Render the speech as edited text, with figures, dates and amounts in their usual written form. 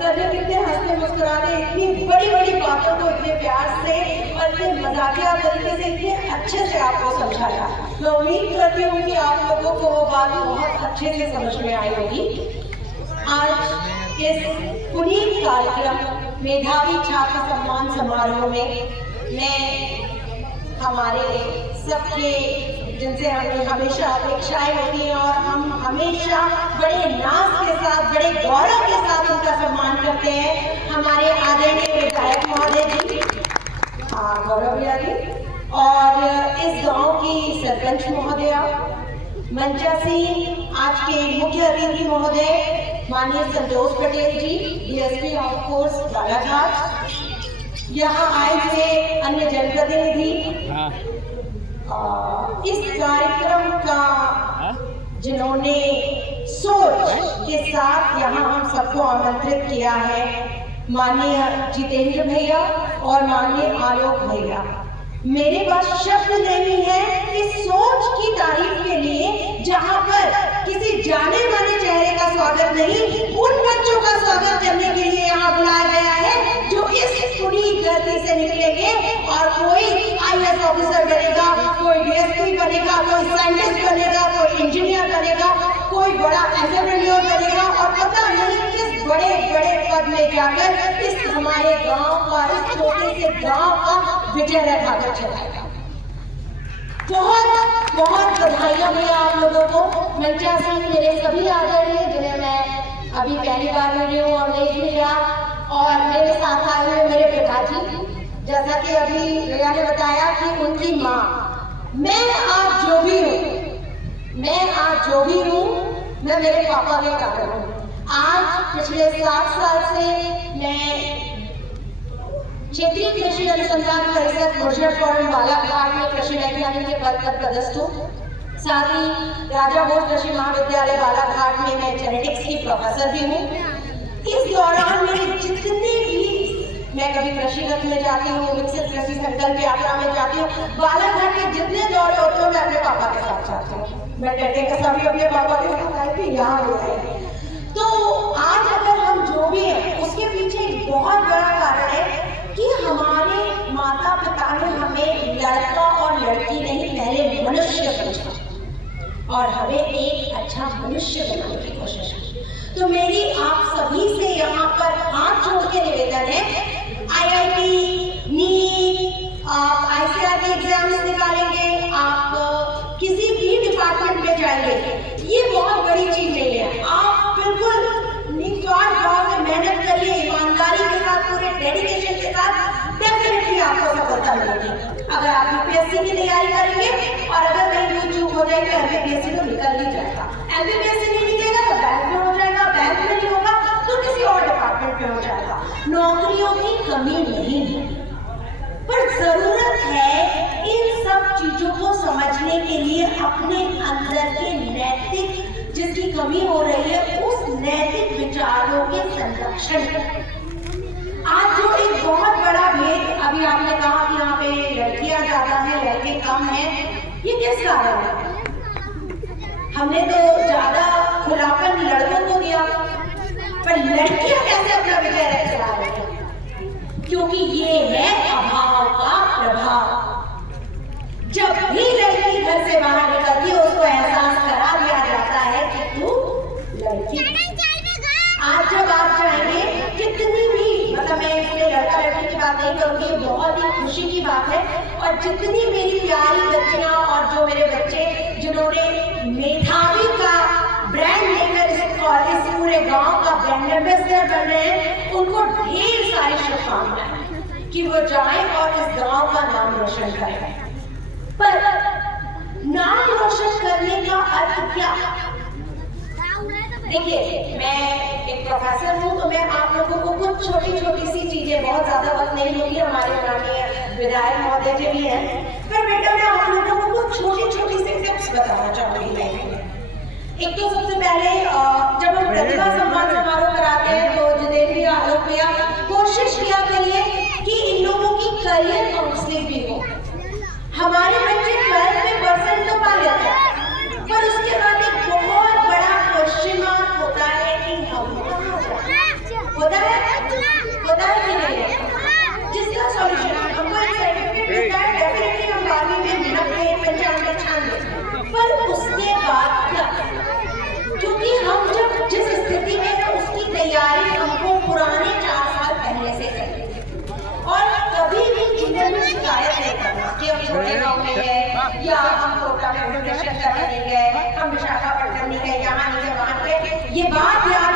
कितने हंसते मुस्कुराते इतनी बड़ी बड़ी बातों को इतने प्यार से और इतने मजाकिया तरीके से इतने अच्छे से आपको समझाया। मैं उम्मीद करती हूँ कि आप लोगों को वो बात बहुत अच्छे से समझ में आई होगी। आज इस पुनीत कार्यक्रम मेधावी छात्र सम्मान समारोह में मैं हमारे सबके जिनसे हमें हमेशा अपेक्षाएं होती हैं और हम हमेशा बड़े नाज के साथ बड़े गौरव के साथ उनका सम्मान करते हैं, हमारे आदरणीय विधायक महोदय जी, गौरव भैया जी, और इस गांव की सरपंच महोदया, मंचासी आज के मुख्य अतिथि महोदय माननीय संतोष पटेल जी, डीएसपी ऑफ कोर्स बालाघाट, यहाँ आए हुए अन्य जनप्रतिनिधि, इस कार्यक्रम का जिन्होंने सोच के साथ यहाँ हम सबको आमंत्रित किया है, माननीय जितेंद्र भैया और माननीय आलोक भैया। मेरे पास शब्द नहीं है इस सोच की तारीफ के लिए, जहाँ पर किसी जाने माने चेहरे का स्वागत नहीं, उन बच्चों का स्वागत करने के लिए यहाँ बुलाया गया है जो इस पूरी धरती से निकलेंगे और कोई आईएएस ऑफिसर बनेगा, कोई डीएसपी बनेगा, कोई साइंटिस्ट बनेगा, कोई इंजीनियर बनेगा, कोई बड़ा एंटरप्रेन्योर बनेगा और पता नहीं किस बड़े बड़े पद में जाकर इस हमारे गांव का, इस छोटे से गांव का विजय रखाकर चलाएगा। बहुत बहुत बधाइयां भैया आप लोगों को। मंचासी मेरे सभी आदरणीय जिन्हें मैं अभी पहली बार मिल रही हूँ, अमलेश भैया और मेरे साथ आए हुए मेरे पिताजी, जैसा कि अभी भैया ने बताया कि उनकी माँ, मैं आज जो भी हूँ मैं मेरे पापा के कारण हूँ। आज पिछले 7 साल से मैं क्षेत्रीय कृषि अनुसंधान परिषद मुजफ्फरपुर बालाघाट में कृषि वैज्ञानिक के पद पर पदस्थ हूँ। साथ ही राजा भोज कृषि महाविद्यालय बालाघाट में मैं जेनेटिक्स की प्रोफेसर भी हूँ। इस दौरान मेरे जितने भी, मैं कभी कृषि रथ में जाती हूँ, विकसित कृषि संकल्प यात्रा में जाती हूँ, बालाघाट के जितने दौरे होते हैं मैं अपने पापा के साथ जाती हूँ। मैं कहते हैं सभी अपने पापा के साथ आई थी, यहाँ भी आई। तो आज अगर हम जो भी हैं उसके पीछे एक बहुत बड़ा कारण है कि हमारे माता पिता ने हमें लड़का और लड़की नहीं, पहले मनुष्य समझा और हमें एक अच्छा मनुष्य बनाने की कोशिश की। तो मेरी आप सभी से यहाँ पर हाथ जोड़ के निवेदन है, आईआईटी, नीट, आप आईसीआर के एग्जाम्स निकालेंगे, आप किसी भी डिपार्टमेंट में जाएंगे, ये बहुत बड़ी चीज नहीं है। आप बिल्कुल निस्वार्थ भाव से मेहनत करिए, ईमानदारी के साथ, पूरे डेडिकेशन के साथ, डेफिनेटली आपको सफलता मिलेगी। अगर आप यूपीएससी की तैयारी करेंगे और अगर कहीं कोई चूक हो जाएगी, एमपीएससी तो निकल ही जाएगा। एमपीएससी नहीं निकलेगा तो बैंक में हो जाएगा, बैंक में नहीं होगा तो किसी और डिपार्टमेंट में हो जाएगा। नौकरियों की कमी नहीं है, पर जरूरत है इन सब चीजों को समझने के लिए अपने अंदर के नैतिक, जिसकी कमी हो रही है, उस नैतिक विचारों के संरक्षण। आज जो एक बहुत बड़ा भेद, अभी आपने कहा कि यहाँ पे लड़कियां ज्यादा हैं, लड़के कम हैं, ये किस कारण है? हमने तो ज्यादा खुलापन लड़कों को दिया, पर लड़कियां कैसे अपना विजय रख चला रही हैं? क्योंकि ये है अभाव का प्रभाव। जब भी लड़की घर से बाहर निकलती है उसको एहसास करा दिया जाता है कि तू लड़की। आज जब आप जाएंगे, कितनी भी, मतलब मैं इसमें लड़का लड़की की बात नहीं करूँगी, बहुत ही खुशी की बात है। और जितनी मेरी प्यारी बच्चियां और जो मेरे बच्चे जिन्होंने मेधावी का ब्रांड लेकर इस पूरे गांव का ब्रांड एम्बेसडर बन रहे हैं, उनको ढेर सारी शुभकामनाएं कि वो जाएं और इस गांव का नाम रोशन करें। पर नाम रोशन करने का अर्थ क्या? देखिए, मैं एक प्रोफेसर हूँ, तो मैं आप लोगों को कुछ छोटी छोटी सी चीजें, बहुत ज्यादा वक्त नहीं लूंगी, हमारे माननीय विधायक महोदय जी भी हैं, पर बेटा मैं आप लोगों को कुछ छोटी छोटी सी टिप्स बताना चाहूंगी। मैं एक तो सबसे पहले जब हम प्रतिभा सम्मान समारोह कराते हैं तो जितेंद्र आलोक भैया कोशिश किया करिए कि इन लोगों की करियर काउंसलिंग भी हो। हमारे बच्चे 12th में परसेंट तो पा लेते हैं, पर उसके बाद एक बहुत बड़ा क्वेश्चन मार्क होता है कि हम होता होता है कि नहीं है? जिसका सॉल्यूशन हमको एक सर्टिफिकेट मिलता है, डेफिनेटली हम 12वीं में मेहनत में 95 छान लें, पर उसके बाद क्या? क्योंकि हम जब जिस स्थिति में है उसकी तैयारी हमको पुराने 4 साल पहले से करनी है। और कभी भी जूनियर में शिकायत नहीं करना कि हम छोटे गांव में है या हम कोटा में प्रोटेक्शन करने नहीं गए, हम विशाखापट्टनम नहीं गए, यहाँ नहीं गए, वहाँ गए। ये बात याद